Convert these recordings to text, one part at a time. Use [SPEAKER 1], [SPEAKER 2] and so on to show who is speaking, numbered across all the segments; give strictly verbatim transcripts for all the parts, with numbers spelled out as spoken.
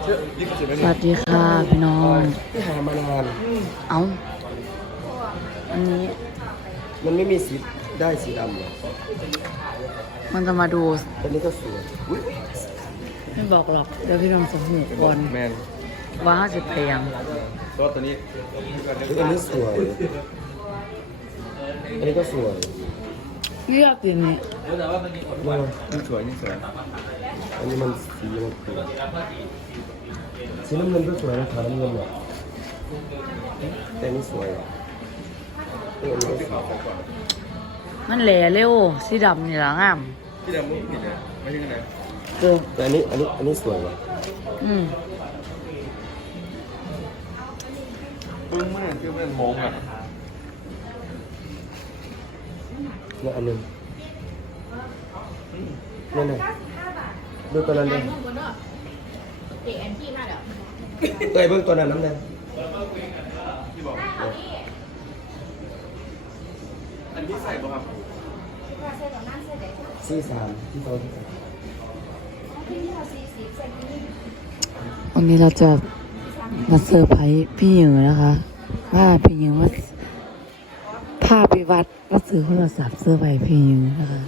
[SPEAKER 1] สวัสดีค่ะพี่น้อง
[SPEAKER 2] ที่หามานาน
[SPEAKER 1] เอ้าอันนี้
[SPEAKER 2] มันไม่มีสีได้สีดำเลย
[SPEAKER 1] มันจะมาดู
[SPEAKER 2] อันนี้ก็สวย
[SPEAKER 1] ไม่บอกหรอกเดี๋ยวพี่น้องสมหูก่อน
[SPEAKER 3] แมน
[SPEAKER 1] ว่าจะไปยัง
[SPEAKER 3] ตัวตัวนี้
[SPEAKER 2] อันนี้สวยอันนี้ก็สวย
[SPEAKER 1] เลือกสินี่
[SPEAKER 3] นี่สวยนี่สวย
[SPEAKER 2] อันนี้มันสีมันคือสีน้ำเงินก็สวยนะขาน้ำเงินเนี่ยแต่นี่สวยเออมันก็สวย
[SPEAKER 1] มันแหล่เร็วสีดำนี่หลังอ่ะ
[SPEAKER 3] ที่ดำมุกนี่เลยไม่ใช่ไง
[SPEAKER 1] เกิน
[SPEAKER 2] แต่อันนี้อันนี้อันนี้สวยว่ะ
[SPEAKER 1] อืม
[SPEAKER 3] ปึ้งมากคือมันมองอ่ะ
[SPEAKER 2] แล้วอันนึงนั่นไงดูตัวนั้นเลยเตะแอนที่มาแล้วเตะเบื้องตัวนั้นน้ำแดง
[SPEAKER 3] ที่บอกอันนี้ใส่ป่ะครับ
[SPEAKER 2] ซีสามที่เขาที่ใส่
[SPEAKER 1] วันนี้เราจะมาเซอร์ไพรส์พี่หญิงนะคะว่าพี่หญิงว่าพาไปวัดแล้วซื้อโทรศัพท์เซอร์ไพรส์พี่หญิงนะคะ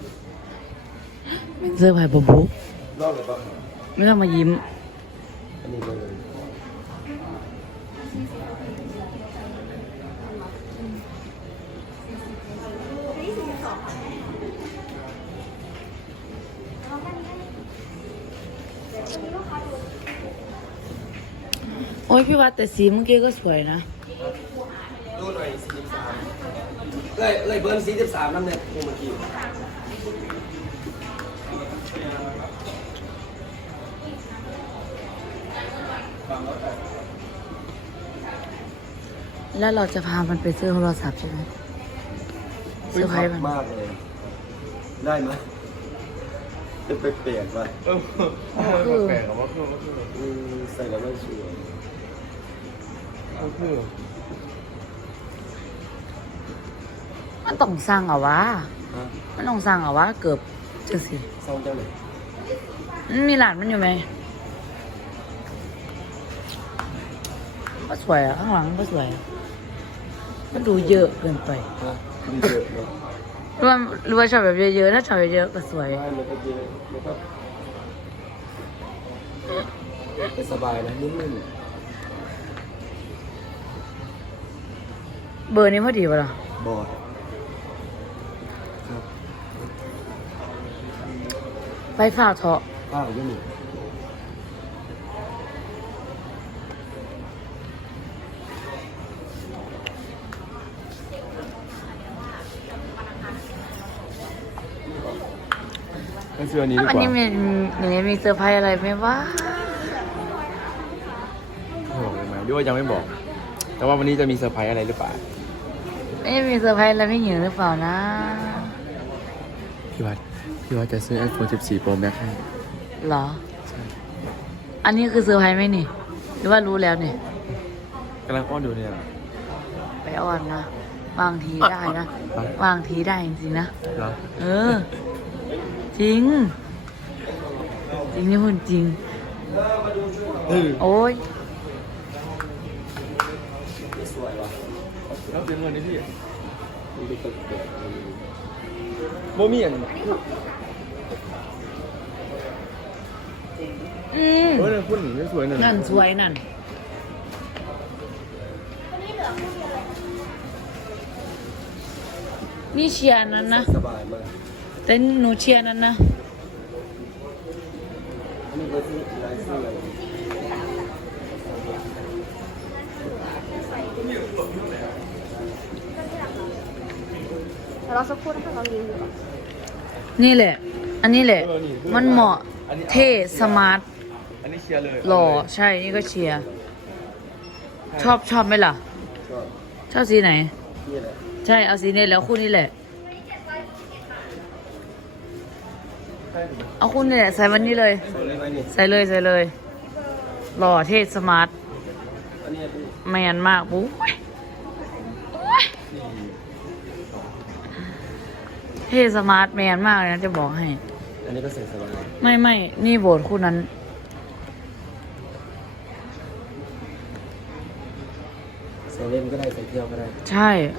[SPEAKER 1] เป็นเซอร์ไพรส์บุ๊บ
[SPEAKER 2] รอบเลยปะ
[SPEAKER 1] ไม่ต้องมายิ้ม
[SPEAKER 2] อันนี้เลย
[SPEAKER 1] โอ้ยพี่วัดแต่สีเมื่อกี้ก็สวยนะ
[SPEAKER 2] ดูหน่อยสี่สิบสามเลยเลยเบิร์นสี่สิบสามน้ำเนี่ยเมื่อกี้
[SPEAKER 1] แล้วเราจะพามันไปซื้อโทรศัพท์ใช่ไหมเซอร์ไพรส์มัน
[SPEAKER 2] มากเลยได้ไหมจะไปเปลี่ยนไป
[SPEAKER 3] เออแปลกๆว่าคือว่าคือ
[SPEAKER 2] ใส่แล้วไม่สวย
[SPEAKER 3] ก็คือ
[SPEAKER 1] มันต้องสั่งเอาวะมันต้องสั่งเอาวะเกือบจะสิ
[SPEAKER 2] ซ่องเจ้าไหน
[SPEAKER 1] มันมีหลานมันอยู่ไหมก็สวยอ่ะข้างหลังก็สวยมันดูเยอะเกินไป
[SPEAKER 2] มันเยอะเนาะ
[SPEAKER 1] หรือว่าหรือว่าชอบแบบเยอะๆถ้าชอบเยอะๆก็สวย
[SPEAKER 2] มันก็เยอะมันก็สบายนะนิ่ม
[SPEAKER 1] เบอร์นี้พอดีป่ะล่ะ
[SPEAKER 2] บอดครับ
[SPEAKER 1] ไปฝ่าเถาะ
[SPEAKER 2] ข้าวยังมี
[SPEAKER 3] ไม่เสื้อนี้ดีกว่า
[SPEAKER 1] วันนี้มีมีมีเซอร์ไพรส์อะไรไหมวะ
[SPEAKER 3] บอกเลยไหมด้วยยังไม่บอกแต่ว่าวันนี้จะมีเซอร์ไพรส์อะไรหรือเปล่า
[SPEAKER 1] ไม่มีเซอร์ไพรส์อะไรไม่หญิงหรือเปล่านะ
[SPEAKER 3] พี่วัดพี่วัดจะซื้อ ไอโฟน สิบสี่ Pro Max ให้
[SPEAKER 1] หรอใช่อันนี้คือเซอร์ไพรส์ไหมนี่หรือว่ารู้แล้วนี่
[SPEAKER 3] กำลังอ้อนอยู่เนี่ย
[SPEAKER 1] ไปอ้อนนะบางทีได้นะบางทีได้จริงๆนะเออจริงจริงนี่พูดจริงโอ้ย
[SPEAKER 2] สวยว่ะ
[SPEAKER 3] แล้วเป็นเงินนี่พี่โมมี่อ่ะ
[SPEAKER 1] อืม
[SPEAKER 3] เออคุณนี่สวยนั่น
[SPEAKER 1] นั่นสวยนั่นนี่เชียร์นั้นนะ
[SPEAKER 2] สบายมาก
[SPEAKER 1] แต่หนูเชียร์นั้นนะ
[SPEAKER 2] นี่ก็ซื้อลายเสื้อ
[SPEAKER 4] เราสักครู่นะคะเราเรียนอยู่
[SPEAKER 1] นี่แหละอันนี้แหละมันเหมาะเท่สมาร์ท
[SPEAKER 3] อันนี้เชียร์เลย
[SPEAKER 1] หล่อใช่นี่ก็เชียร์ชอบชอบไหมล่ะชอบสีไหนใช่เอาสีนี้แล้วคู่นี้แหละเอาคู่นี้แหละใส่วันนี้เลยใส่เลยใส่เลยหล่อเท่สมาร์ทแมนมากปุ๊บเท่สมาร์ทแมนมากเลยนะจะบอกให้
[SPEAKER 2] อันนี้ก็ใส่สบาย
[SPEAKER 1] ไม่ไม่นี่โบสคู่นั้น
[SPEAKER 2] ใส่เล่นก็ได้ใส่เที่ยวก็ได้
[SPEAKER 1] ใช่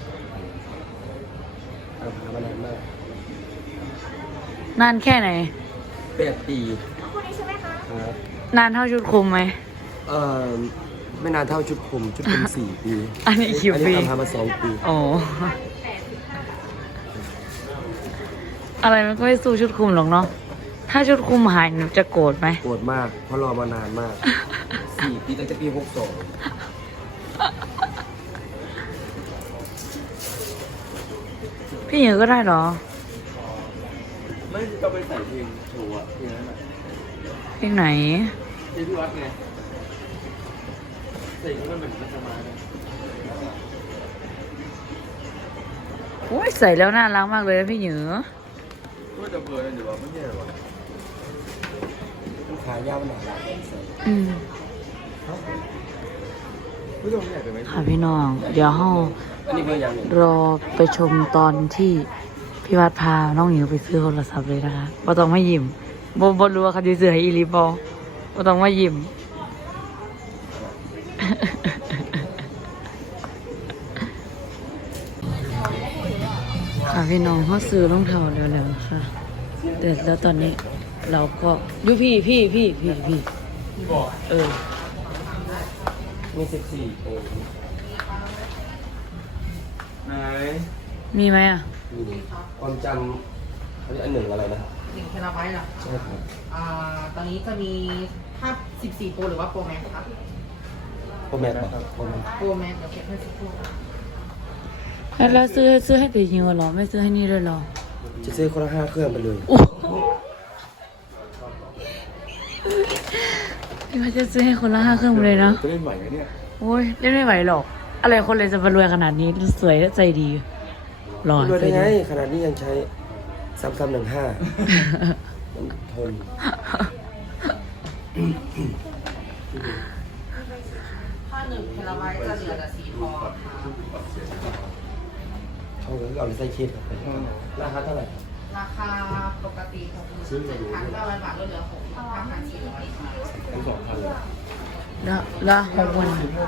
[SPEAKER 2] ตามหามานานมาก
[SPEAKER 1] นานแค่ไหน
[SPEAKER 2] แปดปี
[SPEAKER 4] คู่นี้ใช่ไหมคะ
[SPEAKER 2] ครับ
[SPEAKER 1] นานเท่าชุดคุมไหม
[SPEAKER 2] เอ่อไม่นานเท่าชุดคุมชุดคุมสี่ปี
[SPEAKER 1] อันนี้กี่
[SPEAKER 2] อัน
[SPEAKER 1] ปี
[SPEAKER 2] นี้ตามหามาสองปี
[SPEAKER 1] โอ้อะไรมันก็ไม่สู้ชุดคุมหรอกเนาะ ถ้าชุดคุมหายหนูจะโกรธไหม
[SPEAKER 2] โกรธมากเพราะรอมานานมากสี่ปีตั้งแต่ปีหกสอง
[SPEAKER 1] พี่เหนือก็ได้เหรอ
[SPEAKER 3] ไม่ก็ไปใส่เพลงโชว์อะเพลงนั้นอะ
[SPEAKER 1] เพลงไหน
[SPEAKER 3] เพลงที่วัดไงใส่แล้วมันเหมือนมันสมาเนี่ย
[SPEAKER 1] โอ้ยใส่แล้วน่ารักมากเลยนะพี่เหนือ
[SPEAKER 3] ก็จะเปิดหรือว่าไม่ใช่หรอ
[SPEAKER 2] ลูกค้ายาวหนาหลายใส่
[SPEAKER 1] อืม
[SPEAKER 3] ผู้ชมอยากไปไหม
[SPEAKER 1] ค่ะพี่น้อง เดี๋ยวเฮา
[SPEAKER 2] อันนี้เพื่อยังหนึ่ง
[SPEAKER 1] รอไปชมตอนที่พี่วัดพาน้องหญิงไปซื้อโทรศัพท์เลยนะคะบ่ต้องมายิ้มบ่บ่รู้ว่าเขาจะซื้อให้อีหลีบ่บ่ต้องมายิ้ม ค่ะพี่น้องเขาซื้อรองเท้าแล้วๆนะคะเด็ดแล้วตอนนี้เราก็อยูพี่พี่พี่พี่พี่เออ
[SPEAKER 2] มีสิบสี่โอ้
[SPEAKER 3] ไหน
[SPEAKER 1] มีไหมอ่ะ
[SPEAKER 2] มีความจำอันนี้อันหนึ่งอะไรนะ
[SPEAKER 4] หนึ่งเทราไบต์เหรอ
[SPEAKER 2] ใช่ครับ
[SPEAKER 4] อ่า ตอนนี้จะมีภาพสิบสี่ Pro หรือว่า Pro Max ครับ
[SPEAKER 2] โปรแมทครับโปรแมท
[SPEAKER 4] Pro Max เดี๋ยวเก็บให้สักครู่
[SPEAKER 1] แล้วซื้อซื้อให้แต่ยิงเหรอไม่ซื้อให้นี่ด้วยเหรอ
[SPEAKER 2] จะซื้อคนละห้าเครื่องไปเลย
[SPEAKER 1] โอ้พี่ว่าจะซื้อให้คนละห้าเครื่องไปเลยนะ
[SPEAKER 3] จะเล่นไหวไหมเนี่ย
[SPEAKER 1] โอ้ยเล่นไม่ไหวหรอก อะไรคนเลยจะมารวยขนาดนี้สวยและใจดีหล่อ
[SPEAKER 2] รวย
[SPEAKER 1] ใจ
[SPEAKER 2] ได้ไง
[SPEAKER 1] ดี
[SPEAKER 2] ขนาดนี้ยังใช้ซ้ำๆหนึ่งห้ามันทน
[SPEAKER 4] ถ้าหนึ่งเทราไบต์จะเหลือแต่สีทองค่ะ
[SPEAKER 2] ช่องก็เอาไปใส่เคสครับราคาเท่าไหร่ครับ
[SPEAKER 4] ราคาปกติหกหมื่นเจ็ดพันเก้าร้อยบาทลดเหลือหกพันห้าพันสี่ร้อยค่ะ
[SPEAKER 3] ทั้งสองพันเลย
[SPEAKER 1] แล้วแล้วหกวัน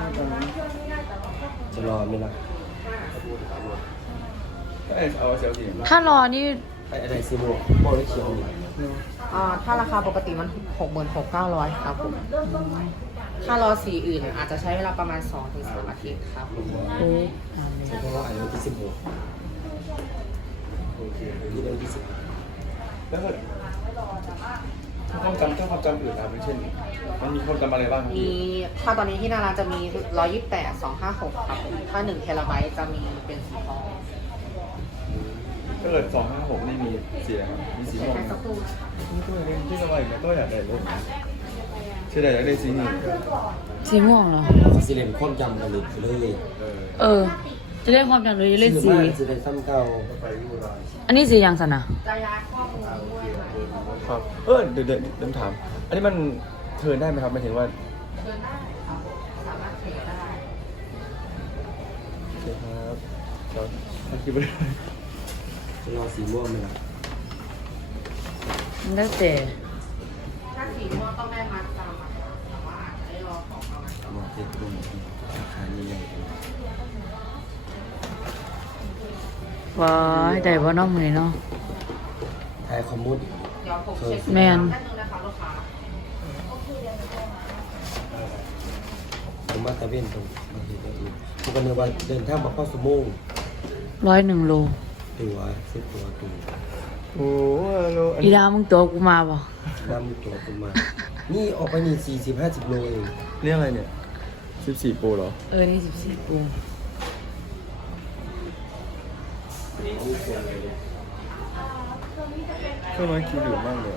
[SPEAKER 2] จะรอไหมล่ะ
[SPEAKER 3] ก็เอาเซลล์สี
[SPEAKER 1] ถ้ารอนี่
[SPEAKER 2] ไอ้อะไรซีโม่โม่ได้เขียวนี่
[SPEAKER 4] อ่า ถ้าราคาปกติมันหกหมื่นหกเก้าร้อยครับผม ถ้ารอสีอื่นอาจจะใช้เวลาประมาณสองถึงสามอาทิตย์ครับ
[SPEAKER 1] โอ้ยเอาเลย
[SPEAKER 2] เพราะว่าอายุที่สิบหก
[SPEAKER 3] โอเค
[SPEAKER 2] นี่เป็นที่สิบ
[SPEAKER 3] แล้วก็ถ้าความจำถ้าความจำอื่นนะเช่น มันมีความจำอะไรบ้างครับ
[SPEAKER 4] มี ถ้าตอนนี้ที่หนาร้านจะมีร้อยยี่สิบแปด สองห้าหกครับผมถ้าหนึ่งเทราไบต์จะมีเป็นสีทอง
[SPEAKER 3] ถ้าเกิดสองห้าหกนี่มีสีอะไรครับมีสีม่วง
[SPEAKER 4] แค่
[SPEAKER 3] ไหม
[SPEAKER 4] สักครู่
[SPEAKER 3] นี่ตัวเองที่สบายไหมตัวอยากได้เลยใช่ได้อยากได้สีนี้
[SPEAKER 1] สีม่วงเหรอ
[SPEAKER 2] สิเลนความจำกันเลยเลย
[SPEAKER 3] เออ
[SPEAKER 1] เออ จะได้ความจำเลยเล่นสี
[SPEAKER 2] สิเลนซ้ำเก่า
[SPEAKER 1] อันนี้สีอย่างสันนะ
[SPEAKER 4] จะย้ายข้อมูลด้วยค่ะ
[SPEAKER 3] ครับเออเดี๋ยวเดี๋ยวเดี๋ยวถาม อันนี้มันเทิร์นได้ไหมครับหมายถึงว่า
[SPEAKER 4] เดินได้ครับสามารถเทรดได้
[SPEAKER 3] โอเคครับเราทำคลิปไปเลย
[SPEAKER 2] จะรอสีม่วงไหมล่ะ
[SPEAKER 1] มันแล้วแต่
[SPEAKER 4] ถ้าสีม่วงต้องได้มัดจำอะค่ะแต่ว่าอาจจะได้รอของประมาณสอง
[SPEAKER 2] มาเจ็ดรุ่นราคาใหญ่
[SPEAKER 1] ว้ายได้บ่น้องมือนี้เนาะ
[SPEAKER 2] ๆไทยคอมมูน
[SPEAKER 4] เดี๋ยวผมเช็ค
[SPEAKER 1] แมน
[SPEAKER 4] แป๊บนึงนะคะลูกค้า
[SPEAKER 2] ผมมาตะเวนตรงมาเห็นตัวเองผมก็นึกว่าเดินทางมาเข้าสมง
[SPEAKER 1] ร้อยหนึ่งโล
[SPEAKER 2] ตัวสิบตัวตัว
[SPEAKER 3] โอ้โห
[SPEAKER 1] อีดามึงตัวกูมาบ่
[SPEAKER 2] น้ำตัวขึ้นมา นี่ออกไปนี่สี่สิบห้าสิบโลเอง
[SPEAKER 3] เรียกอะไรเนี่ยสิบสี่โปรเหรอ
[SPEAKER 1] เออ นี่สิบสี่ปู
[SPEAKER 3] เครื่องไม้คิวเหลือมากเลย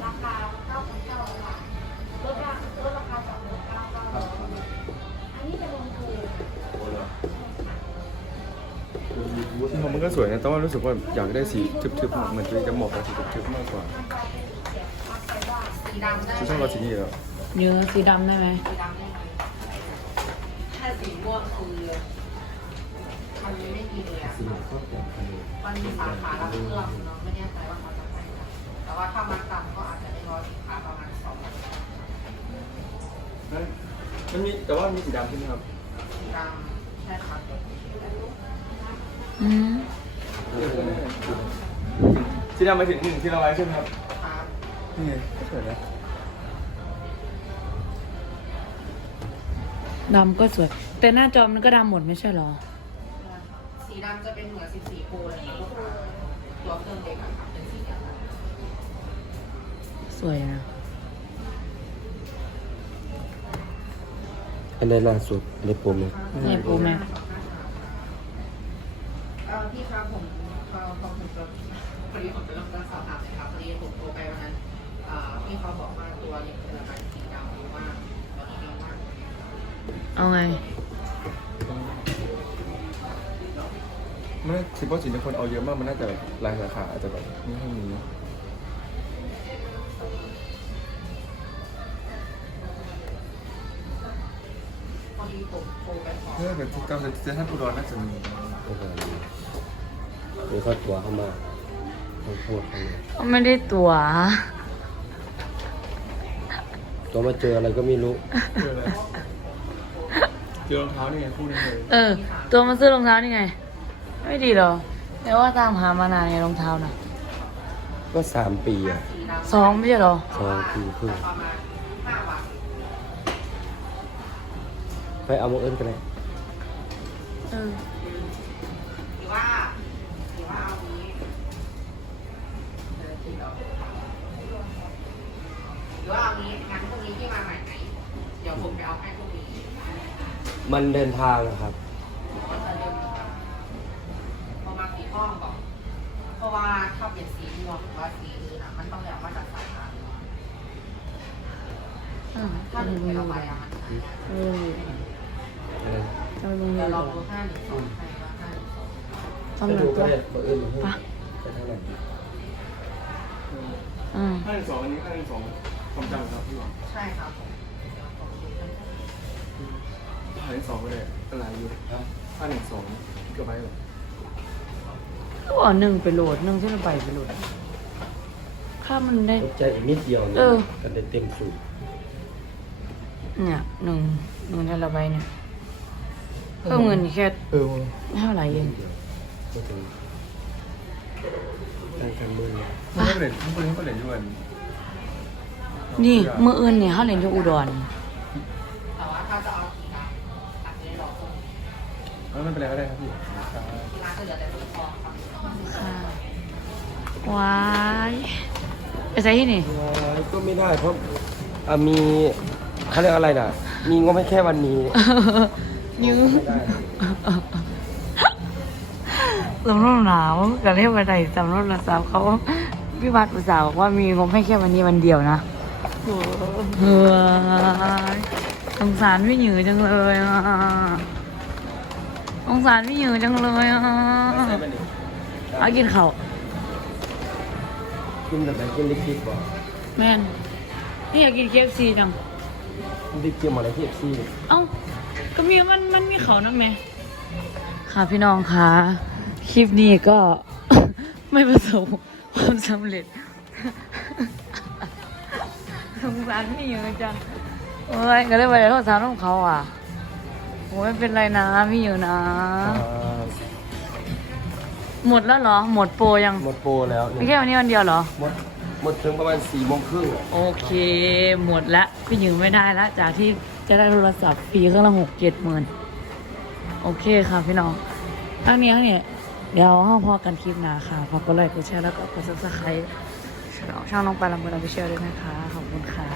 [SPEAKER 3] ที่ของมันก็สวยนะ แต่ว่ารู้สึกว่าอยากได้สีทึบๆ เหมือนตัวเองจะเหมาะกับสีทึบๆมากกว่า
[SPEAKER 4] สีดำได้
[SPEAKER 3] จะชอบเอาสีนี้เหรอ
[SPEAKER 1] เนื้อสีดำได้ไหม
[SPEAKER 4] สีดำได้ไหมถ้าสีม่วงคือมันไม่กี่เดือน
[SPEAKER 2] สีเหลืองก็แบบกันเลย
[SPEAKER 4] มันมีสาขาละเครื่องเนาะไม่แน่ใจว่าเขาจะให้ไหมแต่ว่าถ้ามัดจำก็อาจจะได้รอสินค้าประมาณสองอาทิตย์
[SPEAKER 3] มันมีแต่ว่ามีสีดำใช่ไหมครับ
[SPEAKER 4] สีดำใช่ช่ครับ
[SPEAKER 1] อืม
[SPEAKER 3] ที่เราไปถึงหนึ่งที่เราไว้ใช่ไหมครับ
[SPEAKER 4] ครับ
[SPEAKER 3] นี่ไงก็สวยนะ
[SPEAKER 1] ดำก็สวย แต่หน้าจอมันก็ดำหมดไม่ใช่เหรอ
[SPEAKER 4] สีดำจะเป็นเหมือนสิบสี่โกเลยครับลูกค้าตัวเครื่องเล็กอะครับเป็นสีดำ
[SPEAKER 1] สวยนะ
[SPEAKER 2] อันใดล่าสุดในโปรไหม
[SPEAKER 1] นี่ปูแม่
[SPEAKER 4] เอ่อพี่ครับผมพอพอผมจะพอดีผมจะต้องการสอบถามเลยครับพอดีผมโทรไปวันนั้นเอ่อพี่เขาบอกว่าตัวยังเป็นระดับสีดำอยู่มากตอนนี้เยอะมาก
[SPEAKER 1] เอาไง
[SPEAKER 3] มันคิดว่าสินคนเอาเยอะมากมันน่าจะแบบรายสาขาอาจจะแบบไม่ค่อยมี
[SPEAKER 4] พอดีผมโทรไปขอ
[SPEAKER 3] เพื่อแบบที่เก้าเซนท่านอุดรน่าจะมี
[SPEAKER 2] ก็จะมีหรือเขาตัวเข้ามาเขาพูดเขาเลย
[SPEAKER 1] ก็ไม่ได้ตัว
[SPEAKER 2] ตัวมาเจออะไรก็ไม่รู้
[SPEAKER 3] เจออะไรเจอรองเท้านี่ไงคู่นึงเลย
[SPEAKER 1] เออ ตัวมาซื้อรองเท้านี่ไง ไม่ดีหรอแต่ว่าตามหามานานไงรองเท้านะ
[SPEAKER 2] ก็สามปีอ่ะ
[SPEAKER 4] สีดำ
[SPEAKER 1] สองไม่ใช่เหรอ
[SPEAKER 2] สองปีครึ่ง
[SPEAKER 4] ประมาณห้าวัน
[SPEAKER 2] ไปเอาโมเอิญกันเลย
[SPEAKER 1] เออ
[SPEAKER 4] หรือว่าหรือว่าเอานี้เออที่เราหรือว่าเอานี้งั้นพรุ่งนี้ที่มาใหม่ไหมเดี๋ยวผมไปเอาให้พรุ่งนี้
[SPEAKER 2] มันเดินทางอะครับ
[SPEAKER 4] ก็จะเริ่มประมาณสี่ห้องก่อนเพราะว่าถ้าเป็นสีม่วงหรือว่าสีอื่นอ่ะมันต้องแล้วมาจากสายงาน
[SPEAKER 1] อืม
[SPEAKER 4] ถ้าหนึ่งเป็นเอาไปอ่ะมัน
[SPEAKER 1] เออ
[SPEAKER 2] อะไร
[SPEAKER 1] ทำไมมึง
[SPEAKER 4] เดี๋
[SPEAKER 1] เรี
[SPEAKER 4] ย
[SPEAKER 1] ยว น
[SPEAKER 4] ลองดูห้าหนึ่งสองให้ว่าห้าหนึ่งสอง
[SPEAKER 1] ทำหนึ่งตัว
[SPEAKER 2] โมเอิญมาให้
[SPEAKER 1] ปะ
[SPEAKER 2] ไปทางไหน
[SPEAKER 1] อืม
[SPEAKER 3] ห้าหนึ่งสองอันนี้ห้าหนึ่งสองความจำครับพี่หวัง
[SPEAKER 4] ใช่ครับผม
[SPEAKER 3] ห้าหนึ่งสองก็ได้อะไรอยู่ห้าหนึ่งสองก็ไปหรอ
[SPEAKER 1] ก็เอาหนึ่งไปโหลดหนึ่งที่เราไปไปโหลดค่ามันได้
[SPEAKER 2] ตกใจอีกนิดเดียวนี่
[SPEAKER 1] เออ
[SPEAKER 2] กันได้เต็มสูตร
[SPEAKER 1] เนี่ยหนึ่งหนึ่งที่เราไปเนี่ยเพิ่มเงินอีกแค่
[SPEAKER 3] เออ
[SPEAKER 1] เท่าไหร่เอง
[SPEAKER 2] ไม่ถึงทางการเมืองเนี่ย
[SPEAKER 3] มันก็เหรียญทุกคนก็เหรียญยวน
[SPEAKER 1] นี่เมื่อเอินเนี่ยเขาเรียนอยู่อุดร
[SPEAKER 4] แต่ว่าถ้าจะเอาสีดำอาจจะได้รอส่ง
[SPEAKER 3] เออไม่เป็นไรก็ได้ครับพี่
[SPEAKER 4] ที่ร้านก็เหลือแต่สีทองครับ
[SPEAKER 1] ค่ะว้ายไปใส่ที่นี่
[SPEAKER 2] ก็ไม่ได้เพราะอ่ะมีเขาเรียกอะไรน่ะ มีงบให้แค่วันนี้
[SPEAKER 1] ยื้อ
[SPEAKER 2] ไม่ได้
[SPEAKER 1] สำรวจหนาวกับเรียกว่าใดสำรวจสาวเขาพี่วัดอุตส่าห์บอกว่ามีงบให้แค่วันนี้วันเดียวนะเฮ้ยสงสารพี่หยือจังเลยอ่ะสงสารพี่หยือจังเลยอ่ะเอากินข้าว
[SPEAKER 2] กินแบบไหนกินลิคิดบ่
[SPEAKER 1] แม่นนี่อยากกิน เค เอฟ ซี จัง
[SPEAKER 2] ลิคิดมาอะไรที่เอฟซี
[SPEAKER 1] เอ้า ก็มีมันมันมีเขานะแม่ค่ะพี่น้องคะคลิปนี้ก็ ไม่ประสบความสำเร็จ สงสารพี่อยู่จังโอ้ยก็เลยไปโทษสารของเขาอ่ะโอ้ยไม่เป็นไรนะพี่อยู่นะ หมดแล้วเหรอ หมดโปรยัง
[SPEAKER 2] หมดโปรแล้ว
[SPEAKER 1] ไม่แค่วันนี้วันเดียวเหรอ
[SPEAKER 2] หมดหมดถึงประมาณสี่โมงครึ่งอะ
[SPEAKER 1] โอเค หมดละพี่หญิงไม่ได้ละจากที่จะได้โทรศัพท์ฟรีเครื่องละหกเจ็ดหมื่นโอเคค่ะพี่น้องทั้งนี้ทั้งนี้เดี๋ยวห้องพอกันคลิปหนาค่ะฝากกดไลค์กดแชร์แล้วก็กดซับสไครต์ช่องน้องปลาลำเบอร์เราไปเชียร์ด้วยนะคะ ขอบคุณค่ะ